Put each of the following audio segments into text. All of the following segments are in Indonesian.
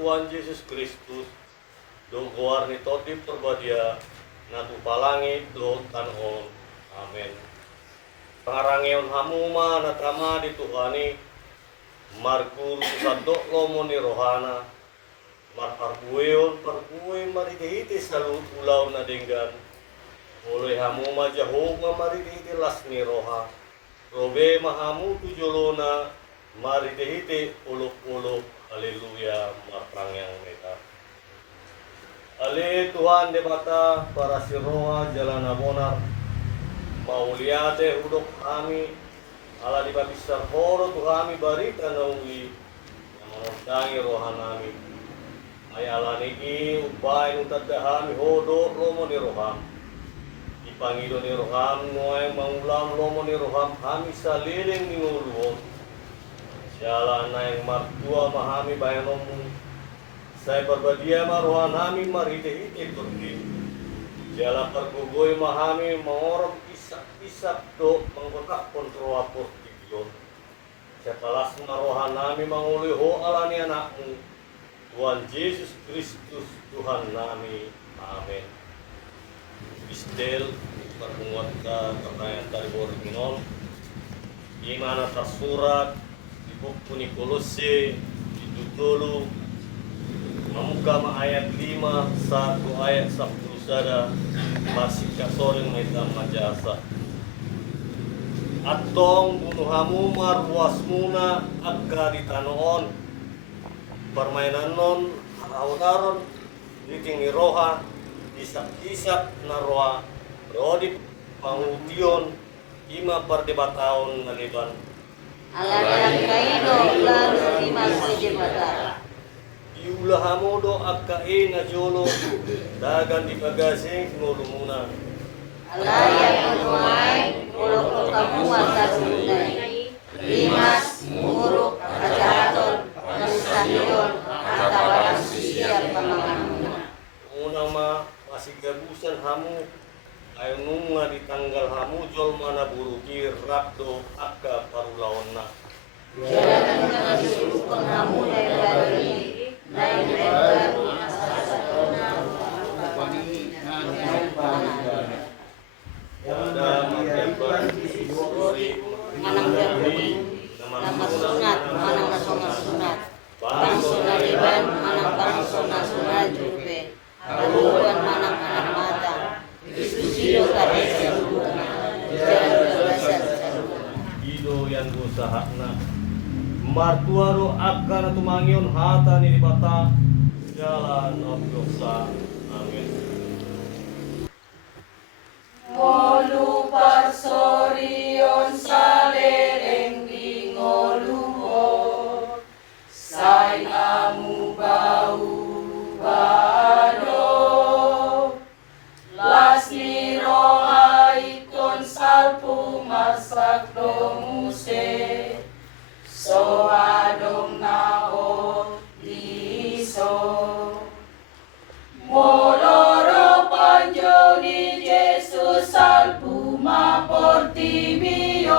Tuhan Yesus Kristus, do guarni toti perbadia, natu palangi do tanhon. Amin. Pangarangeon hamuma natama di Tuhani, markur sadok lomoni rohana, mar parkueon parkue maridehiti salut ulau na denggan, oleh hamuma Jehova maridehiti lasni roha, robe mahamu tujolona maridehiti uluk-uluk. Haleluya, marang yang meta. Ale Tuhan de mata para siroha jalan abonar. Mauliate udok kami ala di babisar horo tu kami barita naungi yang menontangi rohanami. Ay ala niki ubay nutadahami hodo lomo ni roham. Ipangido ni roham noay mangulam lomo ni roham kami saliling ni nguluon. Jalan yang martua mahami bayanomu, saya berbadia maruan kami marite-ite turki. Jalan pergugoy mahami mengorong isak-isak do mengkotak kontrol portigion. Sepalas maruhan kami menguliho alani anakmu, Tuhan Yesus Kristus Tuhan kami. Amin. Bistel permuatan pertanyaan dari original, di mana tersurat buku Nikolose itu dulu membuka ayat 5 1 ayat 10 sada masih kasoring metam majasa atong bunuh hamu marwasmuna akka ditanoon permainan non aron diting ni roha isak-isak na roha rodi pangution ima perdebataon na liban Alana kaino lalu di masa jebata. Iulah hamodo akkae na jolo dagan di pagasing ngulumuna. Alaya kunuai uluk kamu atasundai. Limas muruk kajaton kastahion atawaran siap pamangamuna. Unang ma masih gabusan hamu ayo nunga di tanggal hamu jol mana buruki rakdo akka parulaonna. Jalan dengan sulukon hamu dari bari, dari baru asasatona Ada makan suri manang berhuni, nama sunat, manang nasonga sunat, bang sunaliban, manang bang sunat jurbe, haluan manang anak mata. Ido kadesa rubuna, jalan kebebasan sarubuna. Ido yang usahana martuaro akan tumangion hata ni bata jalan obyosa. Amin. Ngolu parsorion salereng di ngoluho, say amu bau bado. Lasni roha ikon salpu masak domuse, so adong nao diso. Moloro panjo ni Jesus salpu ma portimion,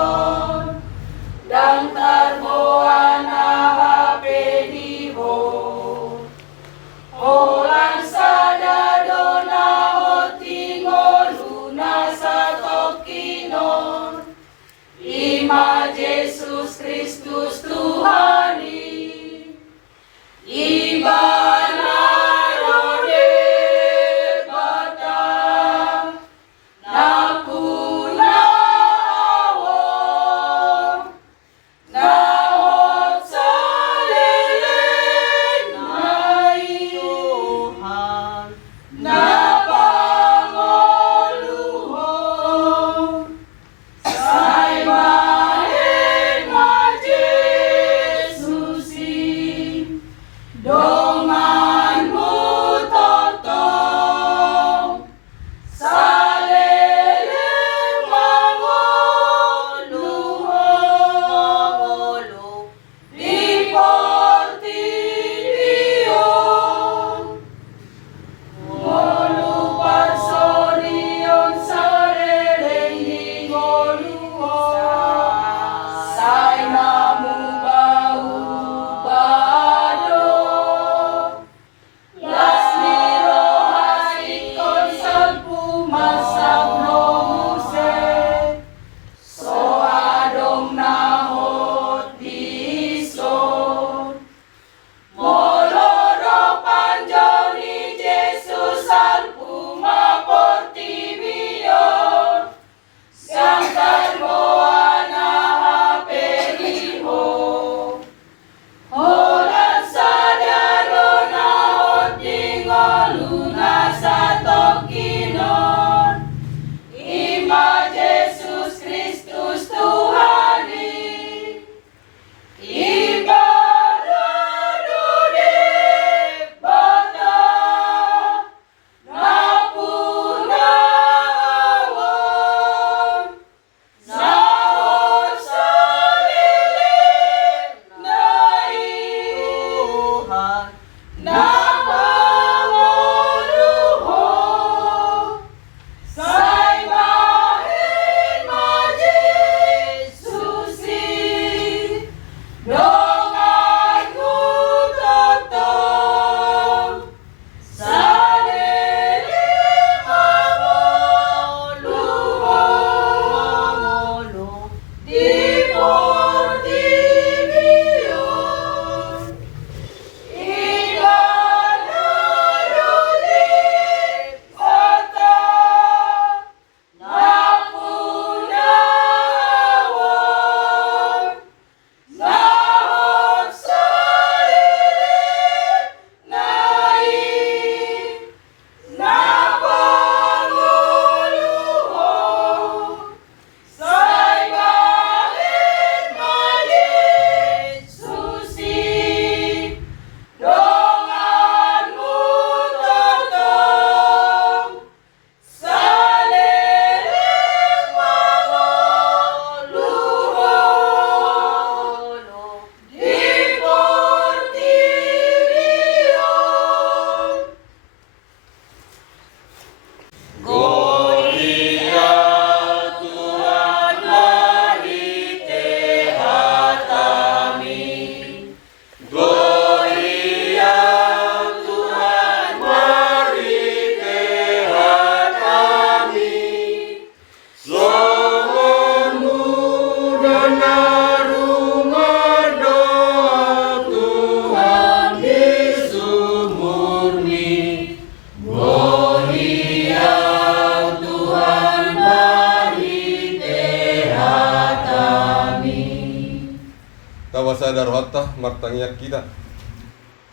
sadar hatta martangiak kita.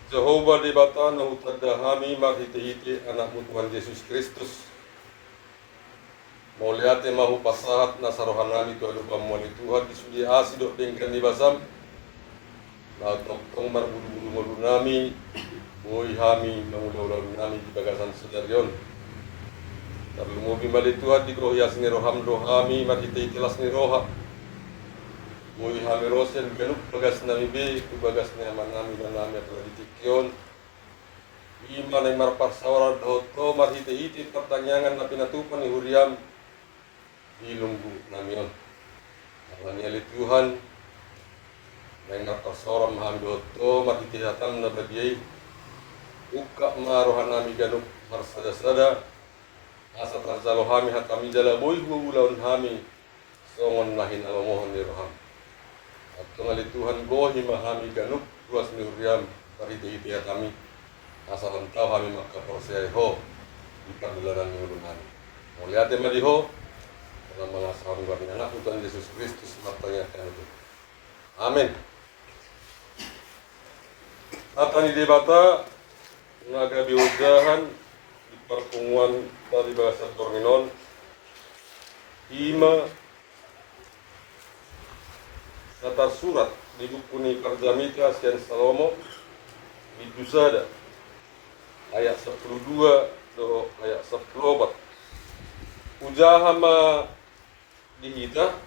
Jehovah di bata na utadahami marhite-hite anakmu Tuhan Yesus Kristus. Mauliate mahu pasahat na sarohanami Tuhan lupa muali Tuhan disudi asidok dengkan di basam. Na tong marbulu-bulu malu nami, ngoi hami mangulau-lau nami di bagasan sedarion. Terlumubi mali Tuhan di krohias ni roham rohami marhite-hite las ni roha. Ngoi hami rosen genuk bagas nami be, tu bagas ni aman nami dan nami atau ditikyon. Iman ay marparsawara doto marhite-hite pertanyaan na pinatupan ni huriam ilunggu namion. Alanya li Tuhan ay marparsawara maham doto marhite-hatan na bagay uka marohan nami ganuk marsada-sada asa tarzalohami hatami jalaboy gulaun hami songon nahin alamohon ni roham. At tungali Tuhan gohi mahami ganuk ruas ni huriam marhite-hite hatami asal entau kami maka percaya ho di perdelanan minggu nani. Melihat madiho dalam mengasahkan warna anak Tuhan Yesus Kristus matanya kan itu. Amin. Atani debata naga biudahan di pertemuan dari bahasa Torminon Ima datar surat di buku ni Perjamika Sian Salomo di Dusada ayat 12 do ayat 14 ujaha ma dihita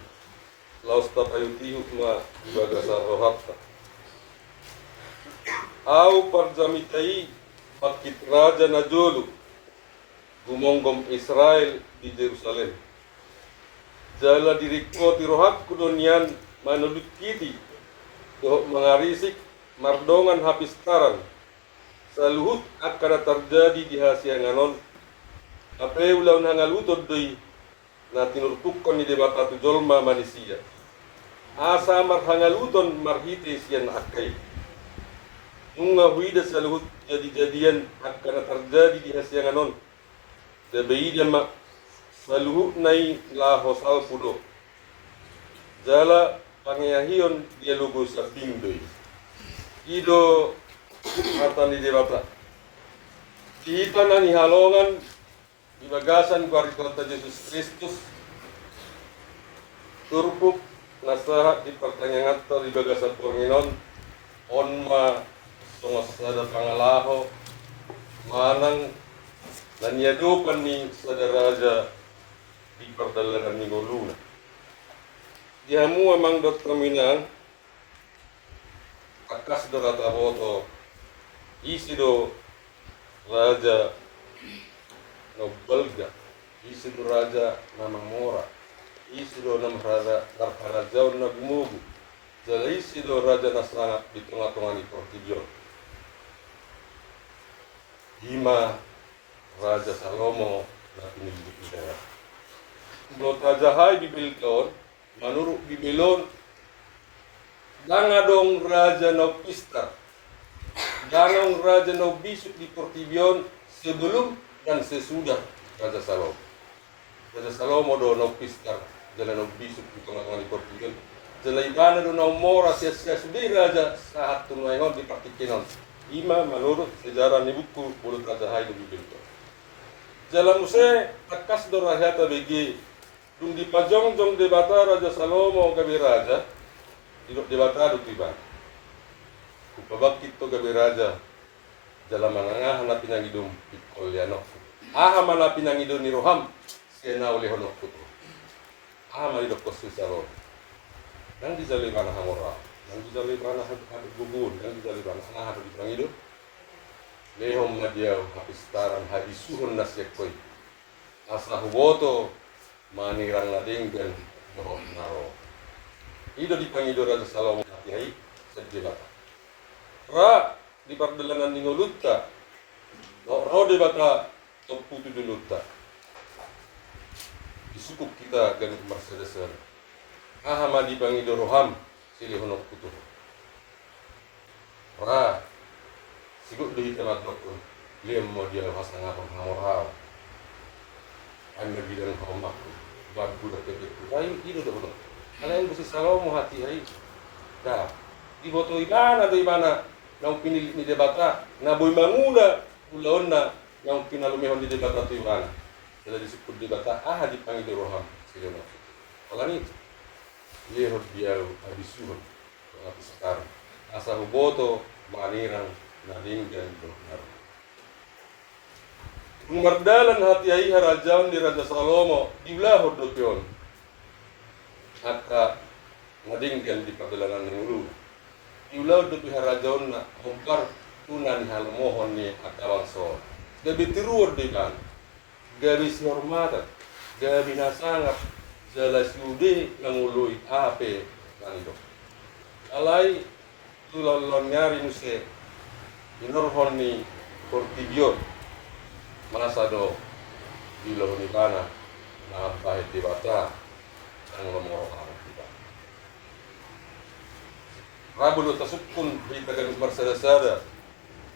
laus tapayutihu ma ibagasa rohatta au parjamitai pakit raja najolu gumonggom Israel di Jerusalem jala diriko tirohak kudonian manudut kiti do mengarisik mardongan hapistaran saluhut akan terjadi di hasianganon apa ulang hangalutod doi na tinurtukon ni debata tu jolma manusia asa mar hangaluton marhite sian akai nunga huida saluhut jadi-jadian akan terjadi di hasianganon debeida ma saluhut nai la hosal pudo jala pangayahion dia lugu sabing doi ido harta ni debata kita nani halongan di bagasan kuarikota Yesus Kristus turpuk nasahat di pertanyaan atau di bagasan porminon onma songas sada pangalaho manang dan yadupan ni sadaraja di perdalaran ni goluna dihamu amang Dr. Minang akas dorata boto isi do raja no Belga, isi do raja nama Mora, isi do nama raja Darharajau na Gumugu, jala isi do raja Nasrana di tengah-tengah di Portijon. Hima raja Salomo na pinili daerah. Blot raja hai Bibilon, menurut Bibilon, dangadong raja no Pistar. Danong Raja Nobisuk di Portibion sebelum dan sesudah Raja Salomo. Raja Salomo do Nopistar jalan Nobisuk di tengah-tengah di Portibion. Jalaibana do Nomora sia-sia sudi Raja saat tunuaingon di Partikinon. Ima menurut sejarah ni buku bulut Raja Hai do Bibilko. Jalan muse takas do rahata begi dung di pajong-jong debata Raja Salomo gabi Raja di debata do tiba. Kupabakit to gabi raja jala manangah na pinangidum pikolyano aha mana pinangidum ni roham siena oleh honok puto aha mali dokos susaro nang dijali mana hamora nang dijali mana gugun nang dijali mana aha di pinangidum lehom na dia hapistaran habisuhun nasyekoi asa huboto manirang na dinggan no naro ido dipangido Raja Salomo hati-hai sedjebata ra di perdelanan ningolutta ro de bata toputu dulutta disukup kita ganit marsedesan aha madi pangido roham sili honok putu ra sigut dehi temat dokun liem mo dia hasanga panghamorau anda bidan homak bad budak kebetu ayo ido do honok kalian besi Salomo hati ai dah boto ibana do ibana nang pinili ni debata na boy manguna ulaon na nang pinalumehon di debata to ibana. Sila disebut debata di panggil roham sila na. Wala ni lehod dia abisuhon tapi sekarang asa boto manirang nadinggan dohnar. Mardalan hati ai harajaon di Raja Salomo diulahod do pion. Aka nadinggan di pagdalanan ng ulu. Diulahod do harajaon na humpar tunan halamohon ni akawangso. Gabi tiruor di kan. Gabi sihormatan. Gabi nasangap. Jelas yudi ngului ape kanito. Alay tulolon nyari nuse inorhon ni Portibion masa do ilohon ni kana na bahit dibata ang lomoro ang kita. Rabulo tasukun di tagan marsada-sada.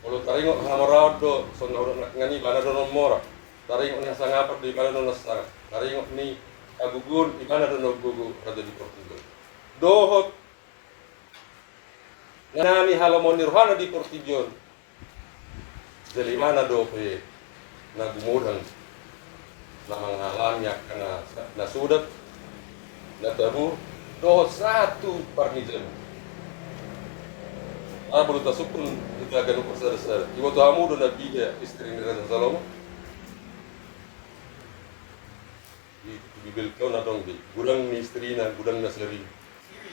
Kalau taringo hamaraw do son nak ngani bana do nomora. Taringo ni sangapat di bana do nasara. Taringo ni agugun ibana do gugu Raja di Portugal. Dohot nani halamon nirhana di Portugal. Jadi mana do pe nagumudang na manghalangnya kana nasudat natabu dohot satu parnijan. Baru tasukun kita ganu persada-sada. Ibu tu hamu do nabi istri ni Raja Salomo. Bibil kau na dong di gudang ni istri na gudang na seri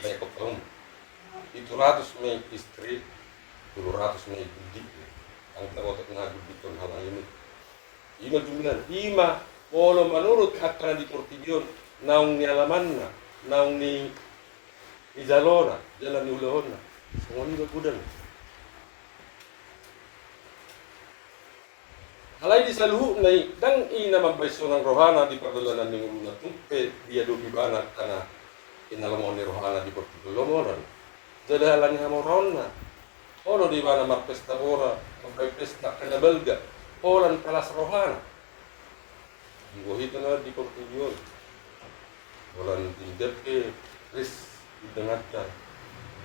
banyak kaum itu 100 mei istri 200 mei budi ang tawatak na budi kon halang ini ima jumlah 5 polo menurut akan di Portigion naung ni alaman na naung ni Izalona jalan ni ulahon na semua ni gudang. Halay di saluhu nai dang ina mabayso ng rohana di pagdalanan ng uluna tumpe dia do bibana kana inalamon ni rohana di Portugal. Jadi halang hamoron na. Ono di mana marpesta ora, marpesta kana belga. Olan palas rohana. Ngohito na di Portugal. Olan tindepe ris idangata.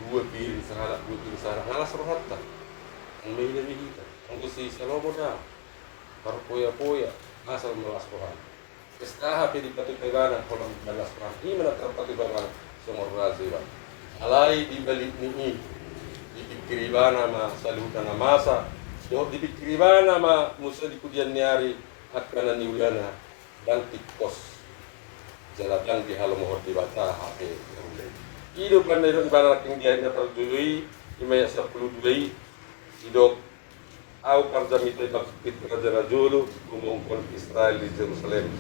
Dua piring sahala, ngalas rohata. Ang may namihita. Ang kusi Salomo na. Parpoya-poya asal melas rohan. Estaha di patibana kolam melas rohan. Ini mana terpatibana semua raziban. Alai di balik ni dipikiribana ma salutan na masa. Do dipikiribana ma musa di kudian nyari akan niulana dan tikos. Jalatang di halamohor di bata HP. Hidup kan dari ibana king dia nya terjului imaya 10 hidup au parjamite bakit Raja Rajulu kumungkon Israel di Jerusalem.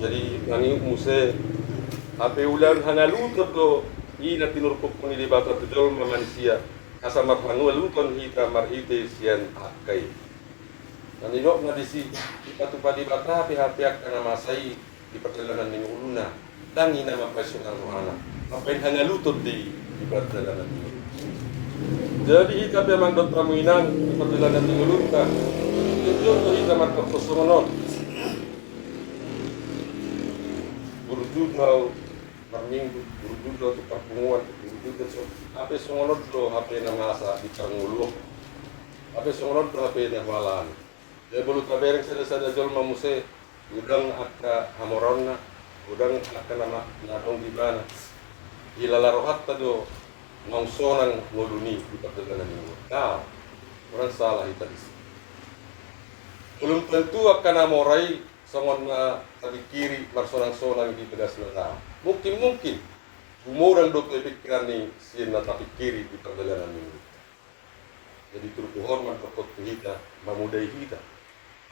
Jadi nanging muse ape ulan hangalutot do ina tinurkop ko ni bata tujol manusia kasamar hangaluton hita marhite sian akai. Nanino na disi ipatupadi bata pihak-pihak kana masai di perjalanan ning uluna dan ina mapasukan rohana. Apain hangalutot di perjalanan ini. Jadi hita memang dot ramuinan di perjalanan di ulunta. Jujur tu hita matok pesomonot. Burjud mau marminggu, burjud do tu perpunguan, burjud do so. Ape songonot do HP na masa di Karngulu. Ape songonot do HP na walan. Jadi bulu tabereng sada-sada jol mamuse udang akka hamoronna, udang akka nama nadong di bana. Hilala rohat do mangsonan ngoluni di perjalanan ini. Nah, orang salah itu di sini. Belum tentu akan amorai songon tadi kiri marsonang-sonang di pedas nata. Mungkin umurang do pikiran ni siena tapi kiri di perjalanan ini. Jadi turut hormat pokok kita, mamudai kita.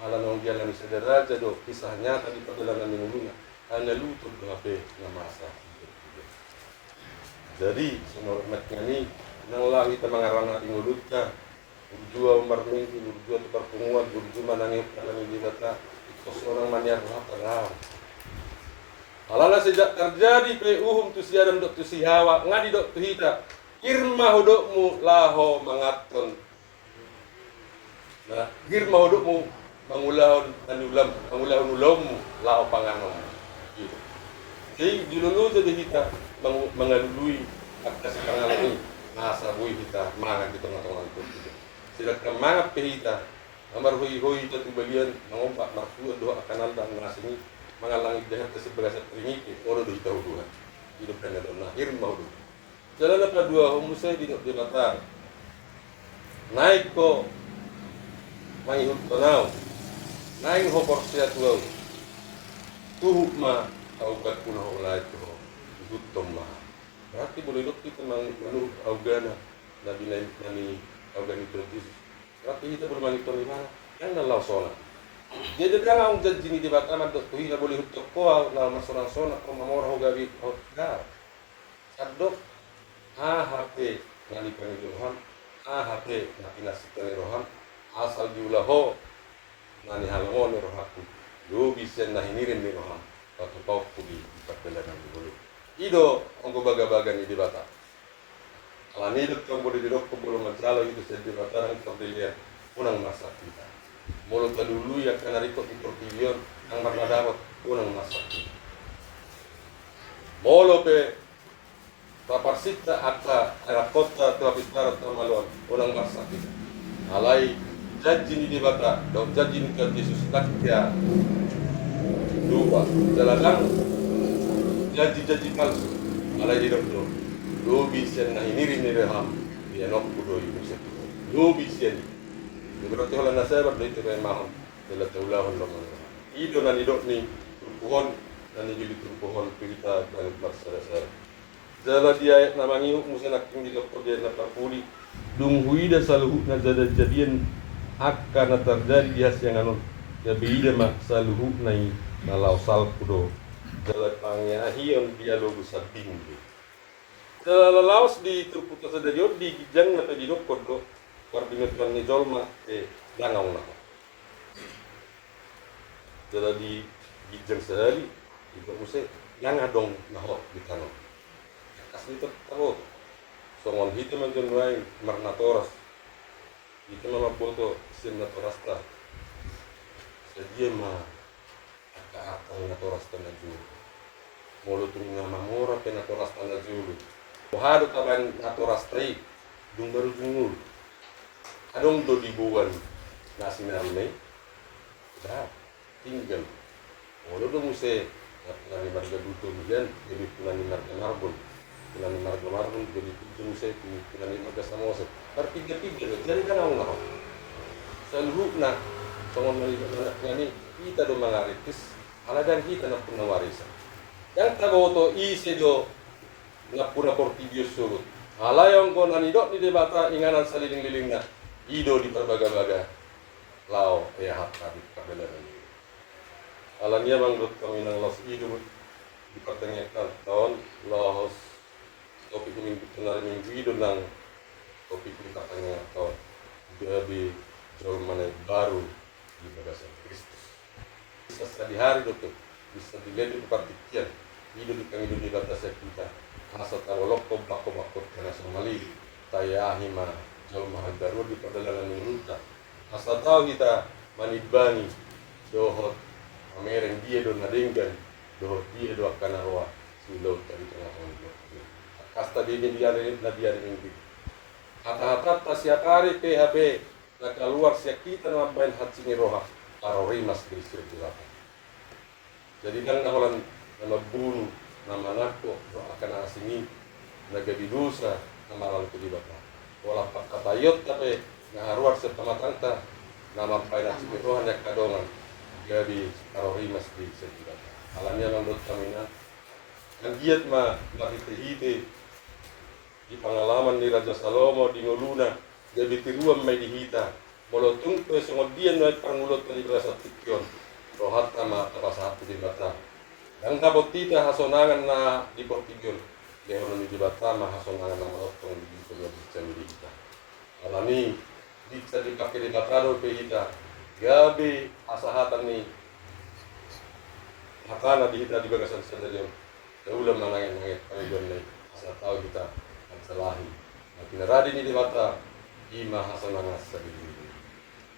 Ala nong jalan sederajat do kisah nyata di perjalanan ini hanya lutut do HP na masa. Jadi semua umatnya ini nang langi ta mangarana tingulut ka urjua marminggu urjua tu perpunguan urjua manangin dalam di data kosonang maniar lapar. Alana sejak terjadi pe tu siadam dok tu sihawa ngadi dok tu hita irma hodokmu laho mangaton. Nah, irma hodokmu mangulahon anulam mangulahon ulommu laho panganom. Gitu. Jadi dilulu jadi hita mengalului atas pengalam ini nasa buhi kita mangat di tengah-tengah itu. Silakan mangat pehita, amar hui-hui itu bagian mengompak marfu doa akan anda mengasini mengalangi jahat sebelah seringiki oro do kita hudua. Hidup dan ada akhir mau do. Jalan apa dua humusai di latar. Naik ko mangihut tanau. Naik ho porsia tuau. Tuhuk ma augat punah oleh itu. Gutom ma. Berarti boleh dok kita menurut augana nabi augani Yesus. Berarti kita boleh mangitol di mana? Yang nalau sona. Jadi kan ang janji di bataman dok tuhi na boleh hutok ko na masorang sona ko mamora ho gabi ho gar. Sadok AHP ngali pangiluhan AHP na pinasitan roham asal diulaho nani halongon rohaku. Lu bisa nahinirin ni roham. Waktu kau pudi perbelangan dulu. Ido anggo baga-baga ni di bata. Alani dok kau boleh didok ko boleh mancalo itu sedih bata ang kabelian unang masak kita. Mulut dulu ya kana riko di portivion ang marnadapat unang masak kita. Molo pe paparsita atta erakota tuapistara tamalon unang masak kita. Alai janji ni di bata dok janji ni ke Yesus takya lupa jalanang janji palsu alai di dokter lu bisa nahinirin ni reham dia nok budo Yusuf lu bisa ni berarti hola nasabat dari itu maham dela taulahon lo ido nani dok ni pohon nani jadi pohon kita dan bersara-sara jala dia namangi musa nak tinggi dokter dia nak puli dung huida saluhu na jadian akan terjadi di yang anon ya bida mak saluhu nai nalau sal kudo jala pangyahion dialogu sabinggi jala laos di terputus saja di gijang atau di dokod do warbingat kan ni jolma dangaw na jala di gijang sehari itu muse yang adong naho di tanah asli tertahu songon hitam anjon wae marnatoras itu mama boto sim natoras ta sedia mah atau natoras tanah julu mulu tung nama mora pe natoras tanah julu pohado taban natoras tei dung baru jungul adong do dibuan nasi narune dah tinggal mulu do muse nani marga duto mian jadi nani marga marbon nani marga marbon jadi muse nani marga samosa tiga jadi kan Allah seluruh na songon nani kita do mangaritis ala dan kita na puna warisan yang taboto ise do na puna portibio surut ala yang ko nani dok di debata inganan saliling-liling na ido di perbaga-baga lao ya hak kabit kabelan ala niya manggut kami nang los ido di pertengahan tahun los topik minggu tenar minggu ido nang topik di pertengahan tahun jadi jauh mana baru di bagasan Kristus bisa di hari dokter bisa dilihat di partikian hidup di batas kita asal tawalok bako karena somali tayahima jauh mahal baru di perdagangan minuta asal tahu kita manibani dohot amereng dia do nadenggan dohot dia do akan arwah silau dari tengah tengah kasta dia minggu hata-hata tasiapari PHP na keluar siya kita nambahin hatsingi roha para rimas di sirkulata. Jadi kan naholan nama buru nama nako akan asingi nagabi dosa nama lalu kudibata. Wala pakatayot tapi ngaharuar sa pamatangta nama paina hatsingi roha na kadongan gabi para rimas di sirkulata. Alamnya nandot kami na ang giat ma makitihite di pengalaman ni Raja Salomo di Ngoluna gabi tiruam may dihita molotung pe songodian may pangulot ni Rasa Tikyon rohat nama tapasat di bata ang kabot tita hasonangan na di Portigyon lehon ni di bata ma hasonangan na malotong di Portigyon di Chamilita alani di sa di pakai di batado pe hita gabi asahatan ni hakana di hita di bagasan stadion ulam manangin pangilyon ni asa tahu kita ang salahi na pinaradi ni di bata ima hasanana sabili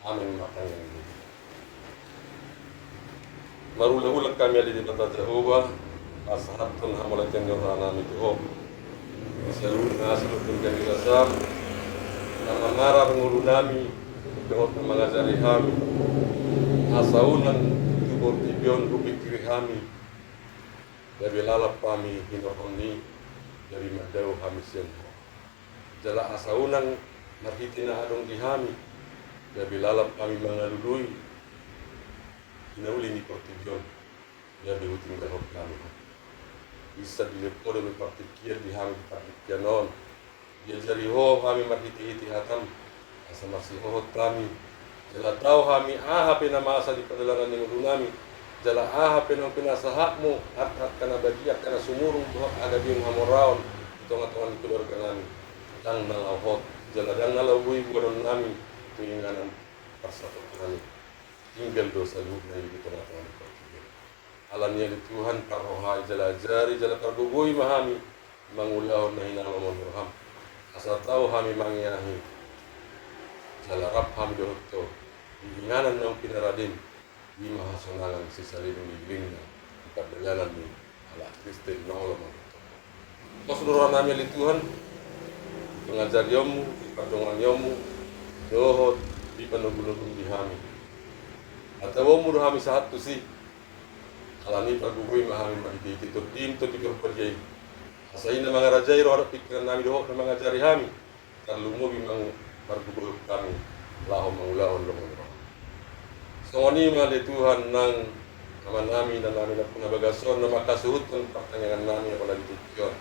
amin matang ini marulah kami ada di bata Jehovah ashabkan hamalan yang nami Tuhan Disalud na asalud ng kanilasam, na mangarap ng ulo nami, doon ng mga zarihami, asaunan tubor tibyon rubik kirihami, dari lalap kami hinohoni, dari madaw kami senho. Jala asaunan marhiti na adong dihami, dari lalap kami mga luluy, hinauli ni portibyon, dari huting galop kami. Isa dilepodo mi partikian dihami di partikianon, dia jariho kami marhiti-hiti hatam, asa masihohot kami, jala tau kami ahape na masa di padalaran ng ulo nami, jala ahape ng pinasahakmo at kana bagiak kana sumurong tuhat agad yung hamoraon, ito nga tungan keluarga nami, dang nalawhot, jala dang nalawoy buwan nami, tuinganan parsatu kami, tinggal dosa luhur na yung ito nga tungan ko. Alam niya ni Tuhan parohay jala jari jala pergugoy mahami mangulahon na hinamamon roham asa tau hami mangyahi jala rap hami dohto inganan ng pinaradim di mahasonangan si salinong igling na ipagdalanan ni ala Kristi na Allah magto. Pasuluran namin ni Tuhan pengajar yomu ipardongan yomu dohot di panugulong di hami atau mu rohami sahat tu si alami pergugoy mahami magigiti to tim to di perjay asain na mga rajay ro harap pikiran nami dohok na mga jari hami kalungo bimang pergugoy kami lahom mangulahon lomong roh so ni mga Tuhan nang naman nami na nami na punabagason na makasuhut ng pertanyaan nami ako nagtitikyon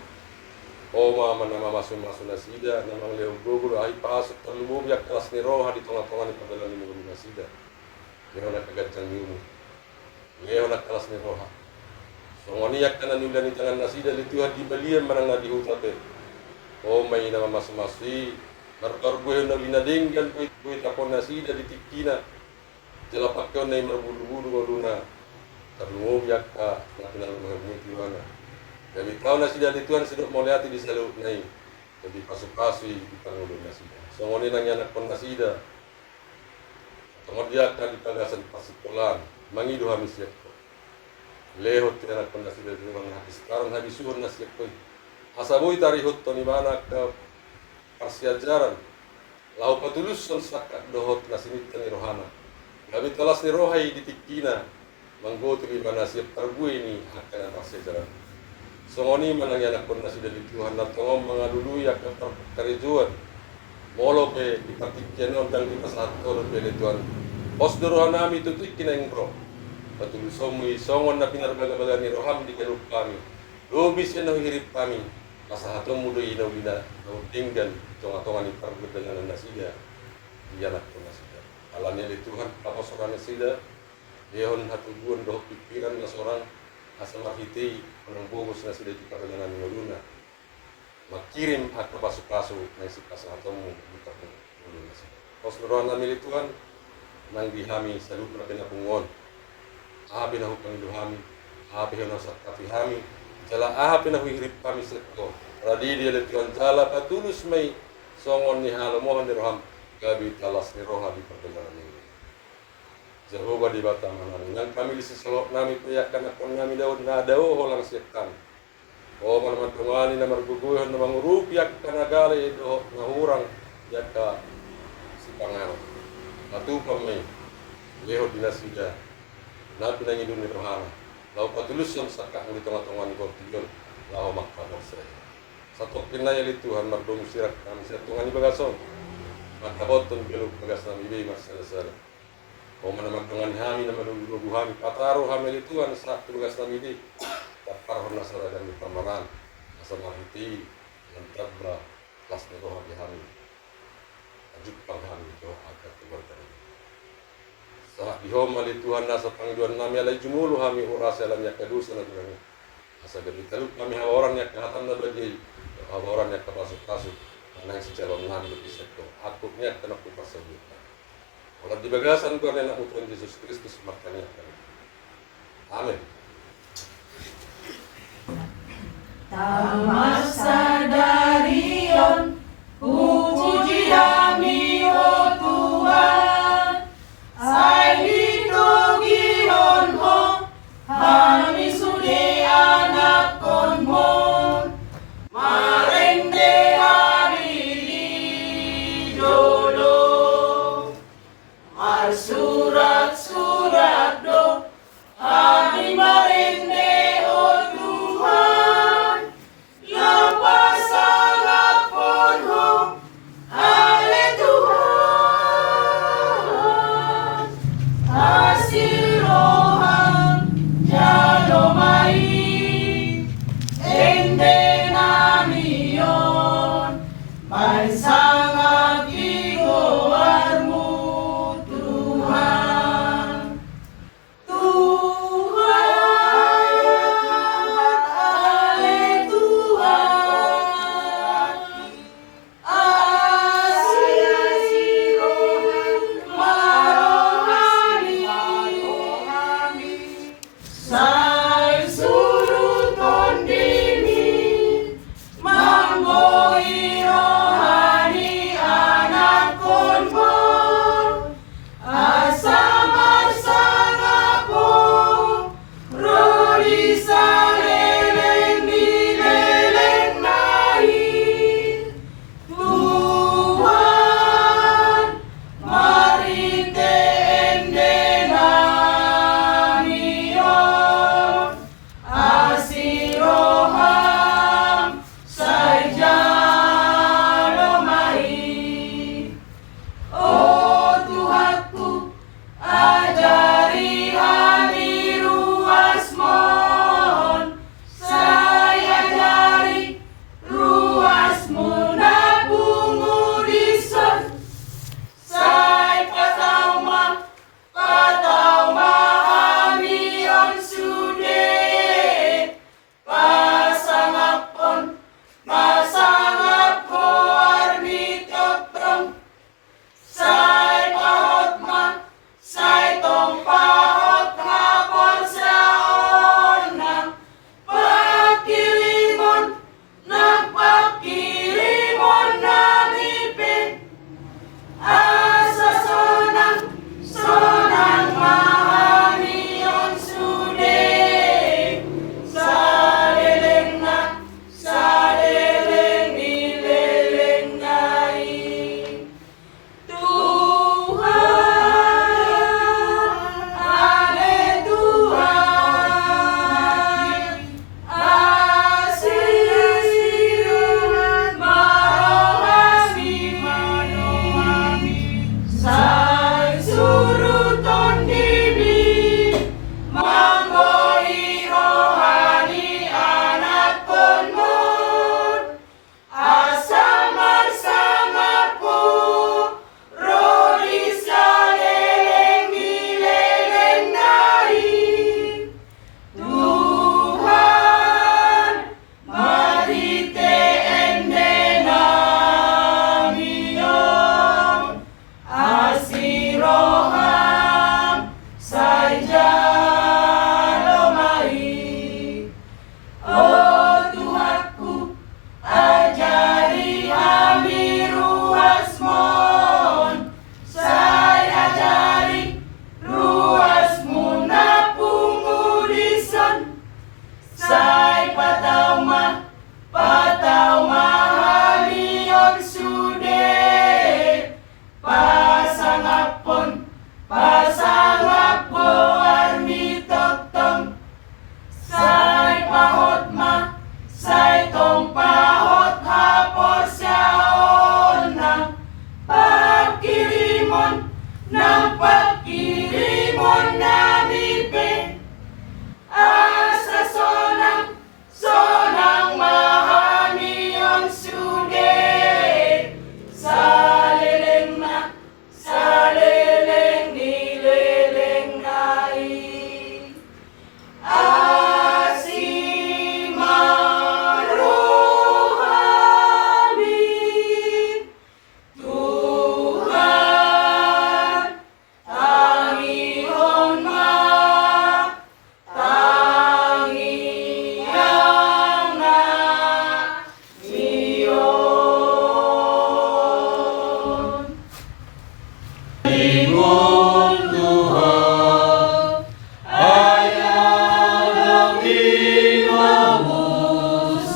o mama na mamasun-masun na sida na mga leong gugul ay pasok perlumo biyak kelas ni roh di tengah-tengah ni padalan ni mga sida kaya nakagadyang niyo Leo nak kelas ni roha. So ngoni yak kana nula ni tangan nasida litu hadi balian manang nadi hutate. O may na masmasi barbar gue na linadinggan gue tapon nasida di tikina. Jala pakyo na marbulu-bulu ngoluna. Tarungo yak ka na pinang mga tiwana. Dami tao nasida lituan sedok moliati di salu nai. Jadi pasuk-pasui di pangulo nasida. So ngoni nang yanak pon nasida. Kemudian kan di pagasan pasikolan. Mangido kami siap ko. Lehot kaya nagpandasi dari mga habis. Karon habis suhon na siap ko. Asaboy tarihot to ni banak ka pasyajaran. Lau patulus son sakat dohot na sinita ni rohana. Gabi talas ni rohay ditikina. Manggo to ni bana siap tarbuy ni akan pasyajaran. Songoni manang yanak pandasi dari Tuhan na tongom mga luluyak na karijuan. Molo pe ipatikyanon dang ipasator pe ni Tuhan. Os doruhan nami tutuik kinang bro. Patuloy somoy songon na pinarbaga-baga ni roham di kalup kami. Lubis yan na hirip kami. Masahatong mudo inaw lina. Tinggal tonga-tonga ni pargadalan na sida. Iyanak ko na sida. Alam niya ni Tuhan papasoran na sida. Yehon hatuguan doh pikiran na sorang asa mahiti anong bugos na sida di pargadalan ni Luna. Makirim at kapasok-paso na si pasahatong mo di pargadalan na sida. Os doruhan nami ni Tuhan nang dihami sa lupa na pinapungon. Ahabi na hukang iluhami, ahabi na sa katihami, jala ahabi na huirip kami sa ito. Radi dia letiwan jala patulus may songon ni halamohan ni roham, gabi talas ni roha di perjalanan ini. Jehovah di bata manani, nang kami diseselok nami payakan akon nami daud na daw holang siap kami. O manaman tungani na marguguyon na mangurupiak kanagale ito na hurang yaka si pangaw. Atu pamay, leho dinasida, napi nang idun ni rohana. Lau patulus yang sakak ng tengah-tengah ni kortiyon, lau makpadang saya. Satu pinaya li Tuhan mardong sirak kami sa tungan ni bagason. Mataboton beluk bagas na ibay masalasala. O manamang tungan hami na malulugu hami, pataro hami li Tuhan sa tugas na ibay. Taparhon na sa ragan ni pamaran, asa mahiti, yang tabra, kelas ni roha di hami. Ajuk pang hami ito agad keluarga. Sa dihom ali Tuhan nasa pangduan nami alay jumulu hami oras alam yak kadusa na dulang. Asa gabi taluk kami hawaran yak kahatan na bagay. Hawaran yak kapasok-pasok. Nang si calon nami bisa ko. Aku niya tanak ko pasabot. Wala di bagasan ko na utron Jesus Kristus makanya kami. Amen. Tamasa darion puji kami o Tuhan. Ay dito gihon ho, kami sude anak kon mo. Mareng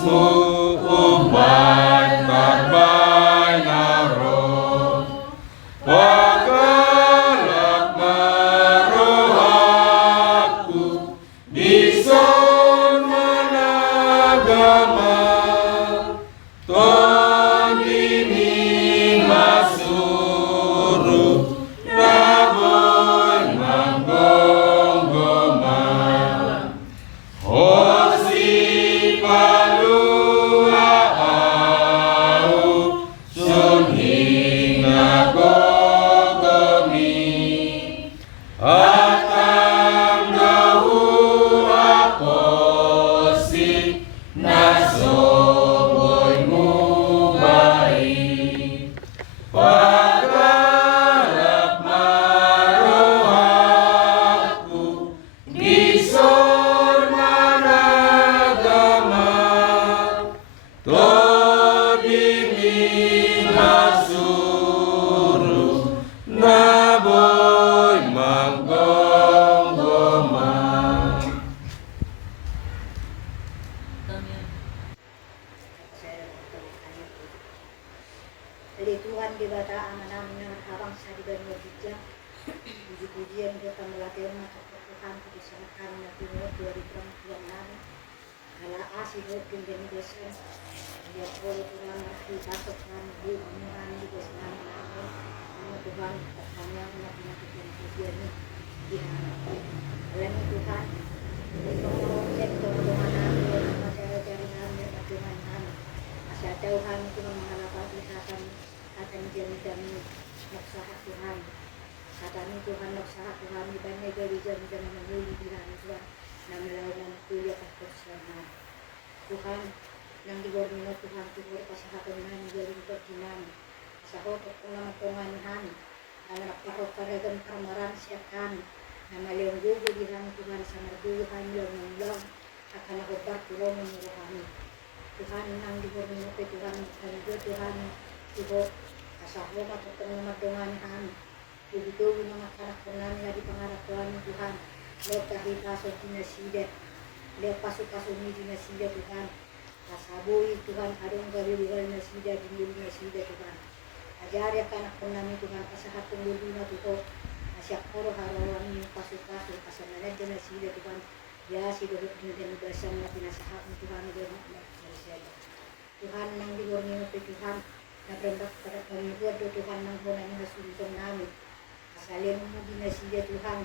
Tugasmu umat berbay naruh Wakalak marohaku Bison managama Tuhan ini masuruh Raboy manggonggoma Hosi palua au sun hina gogomi Atam dahu aposi nasoboy mubai Pagalak marohaku Bison managama Todimi nasuru Naboy manggonggoma Dari Tuhan di bata amanah dengan abang sadi dan wajibnya puji-pujian kita melatih mata Tuhan kebesaran Nabi Muhammad 2026 ala asih hukum dan dosen dia boleh Tuhan di pasukan di umuran di dosen nama Tuhan hanya mati-mati dan pujian di hati dalam Tuhan mengucap Tuhan masalah jaringan Tuhan asal Tuhan itu mengharapkan akan jami naksahat Tuhan katanya Tuhan naksahat Tuhan di banyak dari jami menghuli di hati Tuhan na melawan kuliah persoalan Tuhan yang digormino Tuhan tubuh kesehatan yang jadi perjinan sahot pengamat penganihan anak pahok karegan kamaran siakan nama leong gugu di hati Tuhan sama Tuhan yang mengulang akan aku berkurang menurut kami Tuhan yang digormino Tuhan dan Tuhan tubuh asal lo matutong na madunganihan begitu mga kanak-kanak nga di pangarap Tuhan Tuhan lo kahit aso dinasida lo pasok-pasok ni dinasida Tuhan kasaboy Tuhan adong garilugal na sida dinuli na sida Tuhan ajari kanak-kanak Tuhan kasahat kong lulu na tuto asyak puro harawan yung pasok-pasok kasamanad na sida Tuhan ya si dohot din din basan na pinasahat ng Tuhan Tuhan nang digor niyo Tuhan na berembak pada kami buat Tuhan nang bulan yang sumpah namin asalin mo dinasiya Tuhan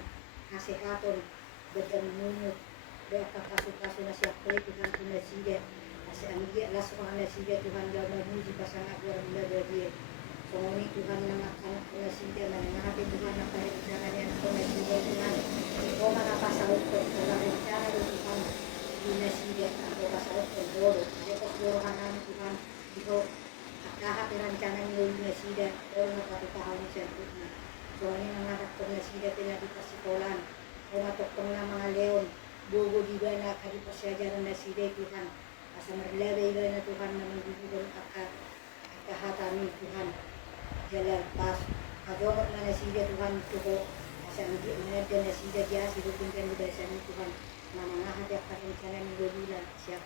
nasihatan badan munut doa kasu-kasu nasihat Tuhan dinasiya asal dia lah soal nasiya Tuhan dalam muji pasangan orang belajar dia semua Tuhan nang akan nasiya nang menghati Tuhan nang kaya rencana yang nasiya Tuhan kau mana pasal dalam rencana Tuhan dinasiya atau pasal bodoh dia keseluruhan namin Tuhan itu lahat rancangan yung nasida o nakapapahal ni San Cruz so ano yung nangarap kong nasida pinadipasikolan o matokong na mga leon bugo di ba na kadipasya ng nasida Tuhan asa marlabay ba na Tuhan na magbubugan kahatamin Tuhan jala pas kadonok na nasida Tuhan tuho asa hindi manad na nasida diya silupin ka nila sa Tuhan manangahat ya karincanan ng lulan siya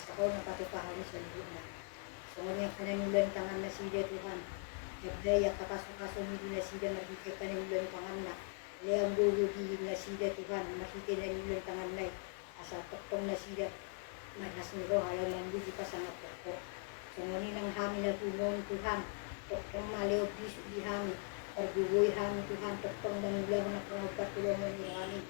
asa ko napapapahal ni San Cruz Soalnya kananulan tangan na sida Tuhan. Jabdaya kapasok-pasok hindi na sida makikita kananulan tangan na. Leang gugugihig na sida Tuhan. Makikita kananulan tangan na. Asa toktong na sida. Manas niro halaman buji pa sa ngapoko. So ngunit ang hami na tunon Tuhan. Toktong maliw bisu di hami. Pergugoy hami Tuhan. Toktong manulang na pangagpatulungan ni hami.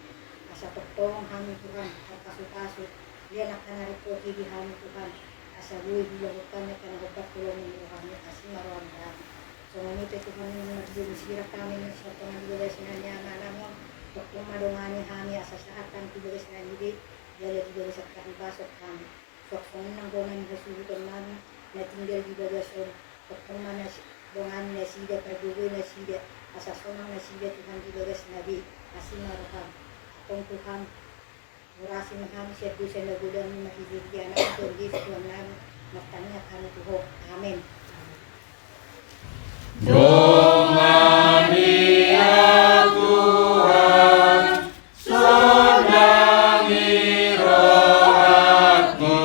Asa toktong hami Tuhan. Kapasok-pasok. Lian nakanarito di hami Tuhan. Asa buhay bilagutan na kanagabat tulong ng kami kasi maruang marami. So ngunit ito kami nagdumisira kami ng sa pangagulay sinanyama namin. Kung madungani kami asa sa akan tibagay sinanyidi, dahil tibagay sa kakibasok kami. So kung nang dongan hasuhutan namin, natinggal tibagay sa kung manadungani na sida, pagbugoy na sida, asa sonang na sida Tuhan tibagay sinadi, kasi maruang. Kung Tuhan, Murasi kami siya doon sa nagulang ni makikigyan na ito, hindi sa Tuhan namin, magtanya kami tuho. Amen. Dongani Tuhan, sonangi rohatmu,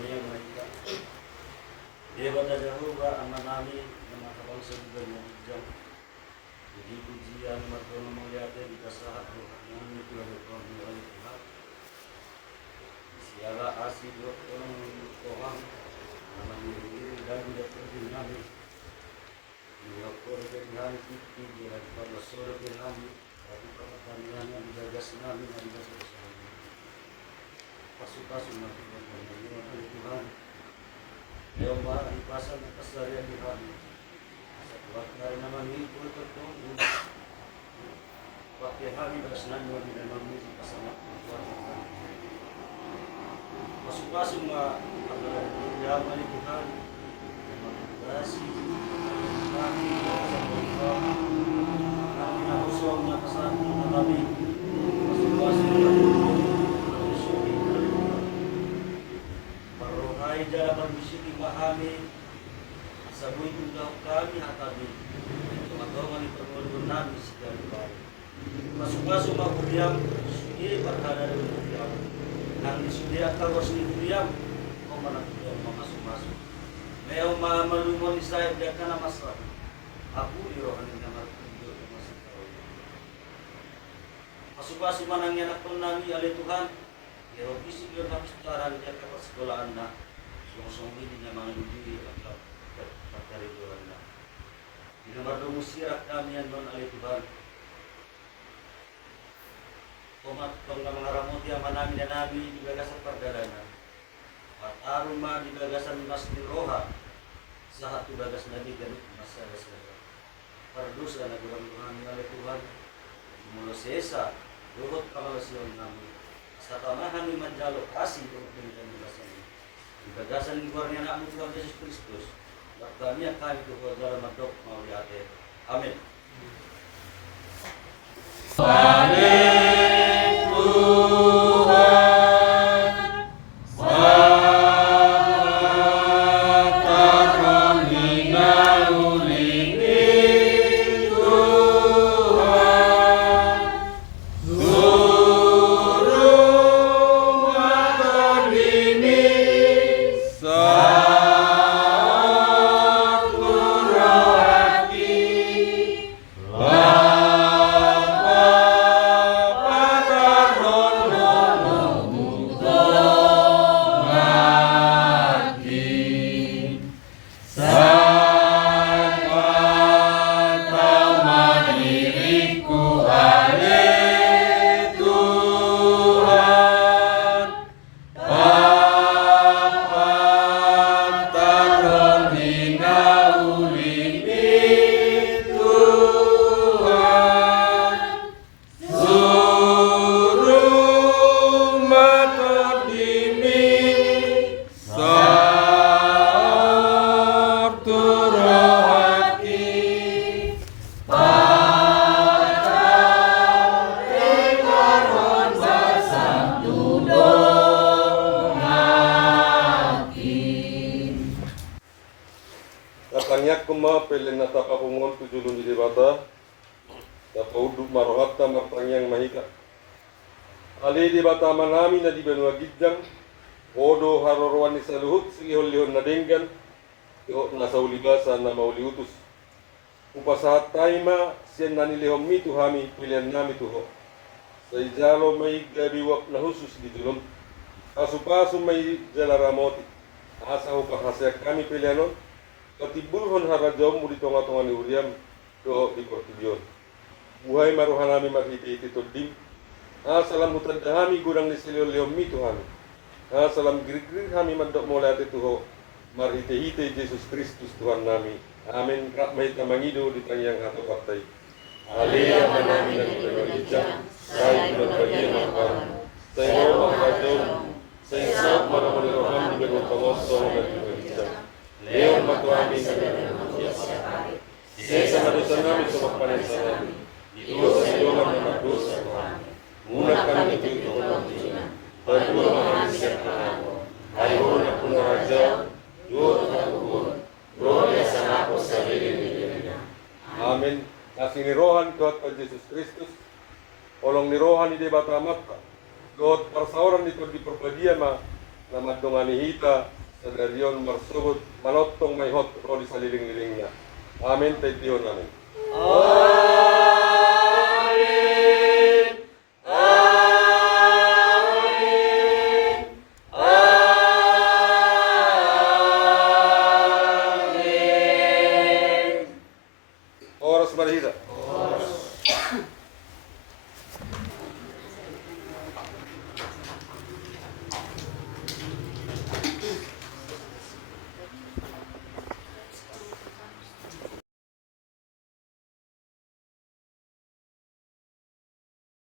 Tuhan yang Maha. Dewa dan Jehovah aman nami nama kabangsa juga yang bijak. Jadi pujian matron mulyate di kasahat rohani Tuhan Tuhan oleh Tuhan. Siala asih orang Tuhan nama diri dan tidak terjadi. Dia korban kita dia pada sore hari tapi pertanyaan yang digagas nami yang digagas nami. Pasu-pasu mati Tuhan. Dia marah di pasar kesarian di hari. Waktu hari nama ini pun tertunggu. Waktu hari bersenang di dalam ini pasal Tuhan. Pasu-pasu adalah yang mali Tuhan. Kasih kami kosongnya kesan kami Parohai jala berbisiki mahami sabui tunggal kami hatabi teman-teman di permohonan nabi sekali baik masuk-masuk mahuriam sudi berkada dari mahuriam yang disediakan rosni huriam kau mana tidak mau masuk-masuk Leo malumon di saya dia kana masra. Aku di rohani nama Tuhan masih tahu. Pasuk-pasuk manangnya anak penami oleh Tuhan. Ya bisi biar habis taran dia ke sekolah anak. Song-song ini nama diri atau perkara Tuhan. Di nomor musirak kami yang non oleh Tuhan. Komat tongga mengaramoti amanami dan nabi di bagasan perdana. Aruma di bagasan masjid roha. Saat tu bagas nabi dan masa saya perdosa na Tuhan oleh Tuhan mula sesa dohot kamalasion nabi satamahan ni manjalo kasih untuk dengan bagasan di bagasan guarnya anak Tuhan Yesus Kristus waktunya kami tu dalam madok mau lihat amin. Katanya kuma pelen nata kapungon tujulun di debata dapat uduk marohata martangyang mahika ali debata manami na di benua gijang odo harorwan ni saluhut sigihol lihon na denggan ihot na saulibasa na mauli utus upasahat taima siyan nani lihom mitu hami pilihan nami tuho sa ijalo may gabiwak na husus di dulom kasu-pasu may jalaramoti asa hukahasyak kami pilihanon katibulhon harajom mudi tonga-tonga ni uriam doho di Portibion. Buhay maruhanami maghiti ito dim. Salam hutan dahami gudang ni silio liom mi Tuhan. Salam giri-giri hami mandok molat itu ho marhite-hite Yesus Kristus Tuhan nami. Amin. Krak mahit na mangido di tangyang hato patay. Alea manami na ijang. Say pinagpagin ang kawan. Say mo ang rajom. Say sab maramulirohan di ganun pangoso ng ijang. Leo matuami sa manusia. Sesa manusia namin sa magpanensa namin. Ito sa siyoman na magdosa Tuhan. Muna kami ito ng Tuhan. Pagpuro kami siya kanako. Ayun na kung raja, yun at ukun. Gloria sa ako sa lirin. Amen. Kasing nirohan Tuhan pa Jesus Kristus. Olong nirohan ni Debata Mata. Tuhan parsauran nito di perpadia ma na madungani hita sa dariyon marsugod manotong may hot ro di sa liling-liling niya. Amen, tayo Diyon namin. Amin. Amin. Amin. Oras marihita.